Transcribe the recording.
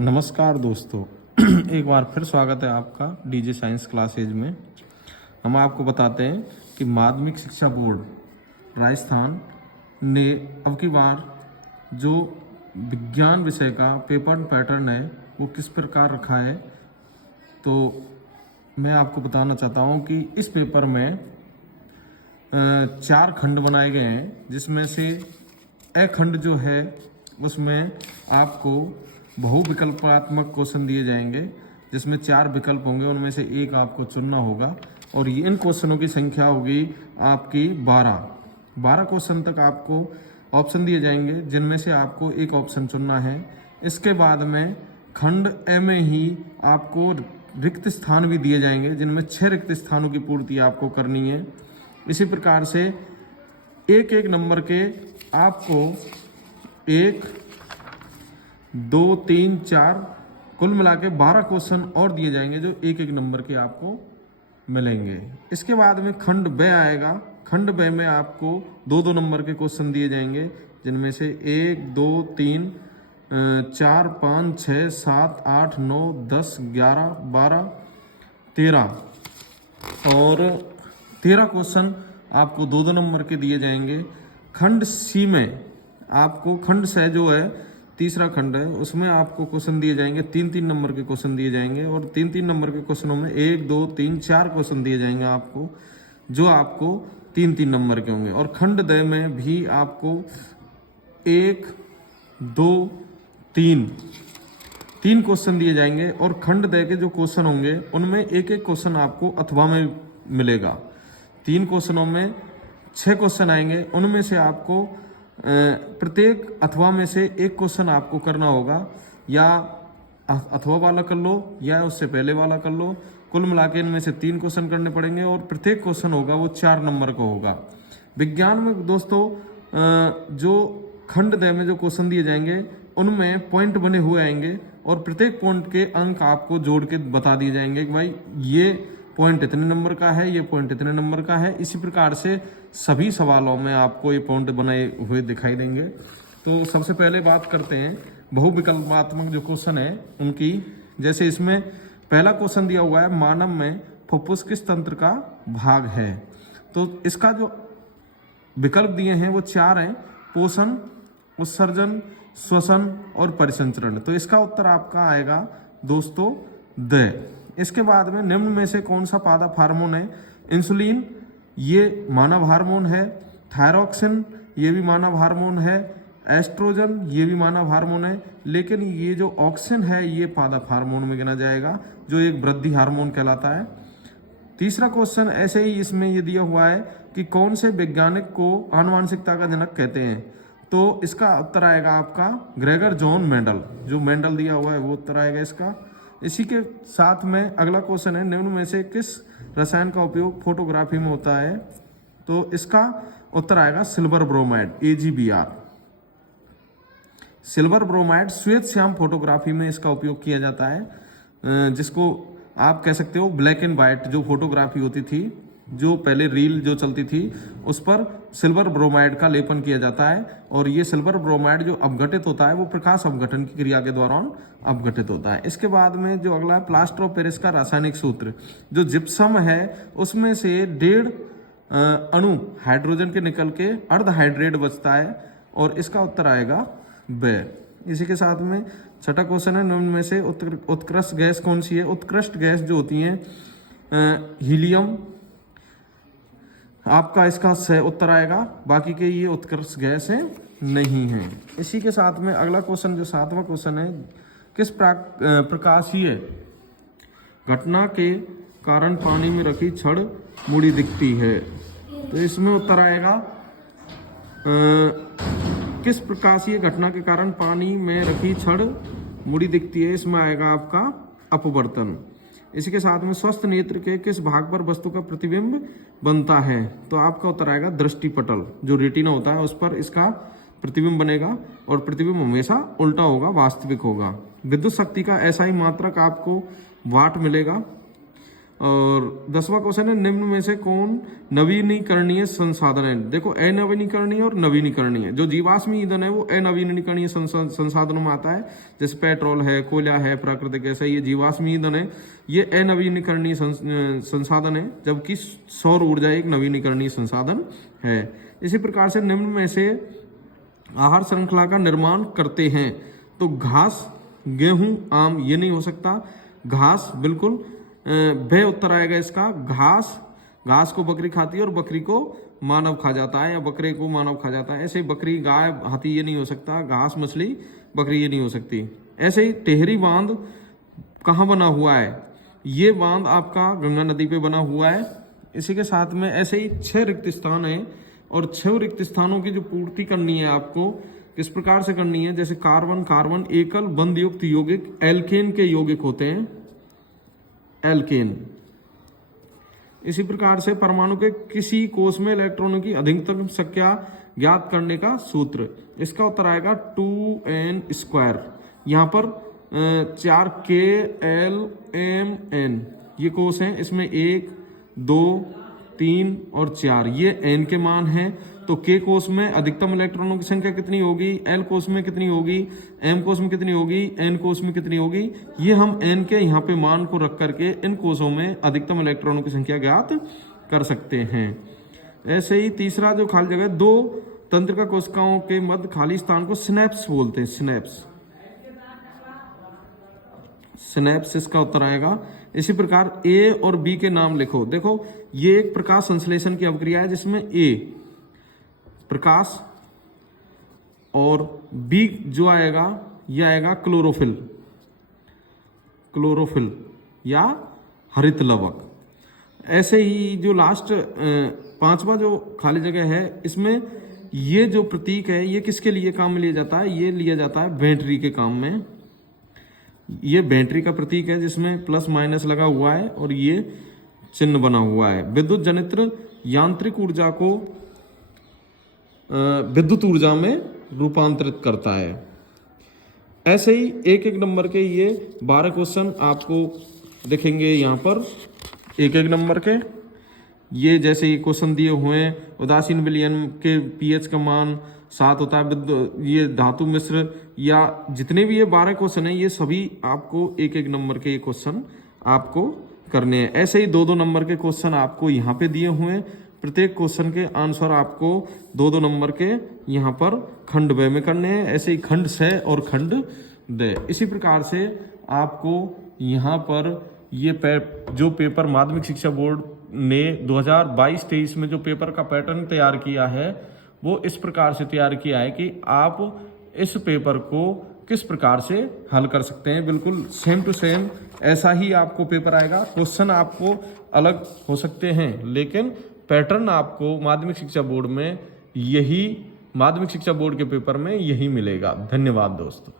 नमस्कार दोस्तों। एक बार फिर स्वागत है आपका डीजे साइंस क्लासेज में। हम आपको बताते हैं कि माध्यमिक शिक्षा बोर्ड राजस्थान ने अब की बार जो विज्ञान विषय का पेपर पैटर्न है वो किस प्रकार रखा है। तो मैं आपको बताना चाहता हूँ कि इस पेपर में 4 खंड बनाए गए हैं, जिसमें से ए खंड जो है उसमें आपको बहुविकल्पात्मक क्वेश्चन दिए जाएंगे, जिसमें 4 विकल्प होंगे, उनमें से एक आपको चुनना होगा। और ये इन क्वेश्चनों की संख्या होगी आपकी 12 क्वेश्चन तक आपको ऑप्शन दिए जाएंगे, जिनमें से आपको एक ऑप्शन चुनना है। इसके बाद में खंड ए में ही आपको रिक्त स्थान भी दिए जाएंगे, जिनमें 6 रिक्त स्थानों की पूर्ति आपको करनी है। इसी प्रकार से एक एक नंबर के आपको 1, 2, 3, 4 कुल मिला के 12 क्वेश्चन और दिए जाएंगे, जो एक एक नंबर के आपको मिलेंगे। इसके बाद में खंड ब आएगा। खंड ब में आपको 2-2 नंबर के क्वेश्चन दिए जाएंगे, जिनमें से 1, 2, 3, 4, 5, 6, 7, 8, 9, 10, 11, 12, 13 और 13 क्वेश्चन आपको 2-2 नंबर के दिए जाएंगे। खंड सी में आपको खंड से जो है तीसरा खंड है, उसमें आपको क्वेश्चन दिए जाएंगे, 3-3 नंबर के क्वेश्चन दिए जाएंगे। और 3-3 नंबर के क्वेश्चनों में 1, 2, 3, 4 क्वेश्चन दिए जाएंगे आपको, जो आपको 3-3 नंबर के होंगे। और खंड द में भी आपको 1, 2, 3 क्वेश्चन दिए जाएंगे। और खंड द के जो क्वेश्चन होंगे उनमें एक एक क्वेश्चन आपको अथवा में मिलेगा। 3 क्वेश्चनों में 6 क्वेश्चन आएंगे, उनमें से आपको प्रत्येक अथवा में से एक क्वेश्चन आपको करना होगा, या अथवा वाला कर लो या उससे पहले वाला कर लो। कुल मिला के इनमें से 3 क्वेश्चन करने पड़ेंगे और प्रत्येक क्वेश्चन होगा वो 4 नंबर का होगा। विज्ञान में दोस्तों जो खंड द में जो क्वेश्चन दिए जाएंगे उनमें पॉइंट बने हुए आएंगे, और प्रत्येक पॉइंट के अंक आपको जोड़ के बता दिए जाएंगे कि भाई ये पॉइंट इतने नंबर का है, ये पॉइंट इतने नंबर का है। इसी प्रकार से सभी सवालों में आपको ये पॉइंट बनाए हुए दिखाई देंगे। तो सबसे पहले बात करते हैं बहुविकल्पात्मक जो क्वेश्चन है उनकी। जैसे इसमें पहला क्वेश्चन दिया हुआ है, मानव में फुफ्फुस किस तंत्र का भाग है। तो इसका जो विकल्प दिए हैं वो 4 हैं, पोषण, उत्सर्जन, श्वसन और परिसंचरण। तो इसका उत्तर आपका आएगा दोस्तों द। इसके बाद में निम्न में से कौन सा पादप हार्मोन है। इंसुलिन ये मानव हार्मोन है, थायरॉक्सिन ये भी मानव हार्मोन है, एस्ट्रोजन ये भी मानव हार्मोन है, लेकिन ये जो ऑक्सिन है ये पादप हार्मोन में गिना जाएगा, जो एक वृद्धि हार्मोन कहलाता है। तीसरा क्वेश्चन ऐसे ही इसमें ये दिया हुआ है कि कौन से वैज्ञानिक को आनुवांशिकता का जनक कहते हैं। तो इसका उत्तर आएगा आपका ग्रेगर जॉन मेंडल। जो मेंडल दिया हुआ है वो उत्तर आएगा इसका। इसी के साथ में अगला क्वेश्चन है, निम्न में से किस रसायन का उपयोग फोटोग्राफी में होता है। तो इसका उत्तर आएगा silver bromide, AgBr। Silver bromide श्वेत श्याम फोटोग्राफी में इसका उपयोग किया जाता है, जिसको आप कह सकते हो ब्लैक एंड व्हाइट जो फोटोग्राफी होती थी, जो पहले रील जो चलती थी, उस पर सिल्वर ब्रोमाइड का लेपन किया जाता है। और ये सिल्वर ब्रोमाइड जो अपघटित होता है वो प्रकाश अपघटन की क्रिया के दौरान अपघटित होता है। इसके बाद में जो अगला प्लास्टर ऑफ पेरिस का रासायनिक सूत्र, जो जिप्सम है उसमें से 1.5 अणु हाइड्रोजन के निकल के अर्ध हाइड्रेट बचता है, और इसका उत्तर आएगा ब। इसी के साथ में छठा क्वेश्चन है, निम्न में से उत्कृष्ट गैस कौन सी है। उत्कृष्ट गैस जो होती है हीलियम, आपका इसका उत्तर आएगा। बाकी के ये उत्कृष्ट गैस है नहीं है। इसी के साथ में अगला क्वेश्चन जो 7वां क्वेश्चन है, किस प्रकाशीय घटना के कारण पानी में रखी छड़ मुड़ी दिखती है। तो इसमें उत्तर आएगा किस प्रकाशीय घटना के कारण पानी में रखी छड़ मुड़ी दिखती है। इसमें आएगा आपका अपवर्तन। इसी के साथ में स्वस्थ नेत्र के किस भाग पर वस्तु का प्रतिबिंब बनता है। तो आपका उत्तर आएगा दृष्टिपटल, जो रेटिना होता है उस पर इसका प्रतिबिंब बनेगा, और प्रतिबिंब हमेशा उल्टा होगा, वास्तविक होगा। विद्युत शक्ति का ऐसा ही मात्रक आपको वाट मिलेगा। और 10वां क्वेश्चन है, निम्न में से कौन नवीनीकरणीय संसाधन है? देखो, अनवीनीकरणीय और नवीनीकरणीय। जो जीवाश्म ईंधन है वो अनवीनीकरणीय संसाधनों में आता है, जैसे पेट्रोल है, कोयला है, प्राकृतिक गैस है, ये जीवाश्म ईंधन है, ये अनवीनीकरणीय संसाधन है, जबकि सौर ऊर्जा एक नवीनीकरणीय संसाधन है। इसी प्रकार से निम्न में से आहार श्रृंखला का निर्माण करते हैं, तो घास, गेहूं, आम, ये नहीं हो सकता। घास बिल्कुल ब उत्तर आएगा इसका। घास को बकरी खाती है और बकरी को मानव खा जाता है, या बकरे को मानव खा जाता है। ऐसे ही बकरी, गाय, हाथी ये नहीं हो सकता। घास, मछली, बकरी ये नहीं हो सकती। ऐसे ही टेहरी बांध कहाँ बना हुआ है? ये बांध आपका गंगा नदी पे बना हुआ है। इसी के साथ में ऐसे ही 6 रिक्त स्थान है, और 6 रिक्त स्थानों की जो पूर्ति करनी है आपको, किस प्रकार से करनी है? जैसे कार्बन एकल बंध युक्त यौगिक एल्केन के यौगिक होते हैं, एल्केन। इसी प्रकार से परमाणु के किसी कोष में इलेक्ट्रॉनों की अधिकतम संख्या ज्ञात करने का सूत्र, इसका उत्तर आएगा 2n²। यहाँ पर 4KLMN ये कोष हैं, इसमें 1, 2, 3 और 4 ये n के मान हैं। तो K कोष में अधिकतम इलेक्ट्रॉनों की संख्या कितनी होगी, L कोष में कितनी होगी, M कोष में कितनी होगी, N कोष में कितनी होगी, ये हम n के यहाँ पे मान को रख करके इन कोषों में अधिकतम इलेक्ट्रॉनों की संख्या ज्ञात कर सकते हैं। ऐसे ही तीसरा जो खाली जगह, 2 तंत्रिका कोशिकाओं के मध्य खाली स्थान को सिनेप्स बोलते हैं, सिनेप्स इसका उत्तर आएगा। इसी प्रकार A और B के नाम लिखो। देखो, ये एक प्रकाश संश्लेषण की अभिक्रिया है, जिसमें A प्रकाश और B जो आएगा, ये आएगा क्लोरोफिल या हरित लवक। ऐसे ही जो लास्ट 5वां जो खाली जगह है, इसमें ये जो प्रतीक है ये किसके लिए काम में लिया जाता है? ये लिया जाता है बैटरी के काम में। ये बैटरी का प्रतीक है, जिसमें प्लस माइनस लगा हुआ है और ये चिन्ह बना हुआ है। विद्युत जनित्र यांत्रिक ऊर्जा को विद्युत ऊर्जा में रूपांतरित करता है। ऐसे ही एक नंबर के ये 12 क्वेश्चन आपको दिखेंगे यहाँ पर, एक नंबर के। ये जैसे ये क्वेश्चन दिए हुए हैं, उदासीन विलयन के pH का मान 7 होता है, ये धातु मिश्र, या जितने भी ये 12 क्वेश्चन है, ये सभी आपको एक नंबर के ये क्वेश्चन आपको करने हैं। ऐसे ही 2-2 नंबर के क्वेश्चन आपको यहाँ पे दिए हुए हैं। प्रत्येक क्वेश्चन के आंसर आपको 2-2 नंबर के यहाँ पर खंड ब में करने हैं। ऐसे ही खंड स और खंड द। इसी प्रकार से आपको यहाँ पर ये जो पेपर माध्यमिक शिक्षा बोर्ड ने 2022-23 में जो पेपर का पैटर्न तैयार किया है, वो इस प्रकार से तैयार किया है कि आप इस पेपर को किस प्रकार से हल कर सकते हैं। बिल्कुल सेम टू सेम ऐसा ही आपको पेपर आएगा। क्वेश्चन आपको अलग हो सकते हैं, लेकिन पैटर्न आपको माध्यमिक शिक्षा बोर्ड में माध्यमिक शिक्षा बोर्ड के पेपर में यही मिलेगा। धन्यवाद दोस्तों।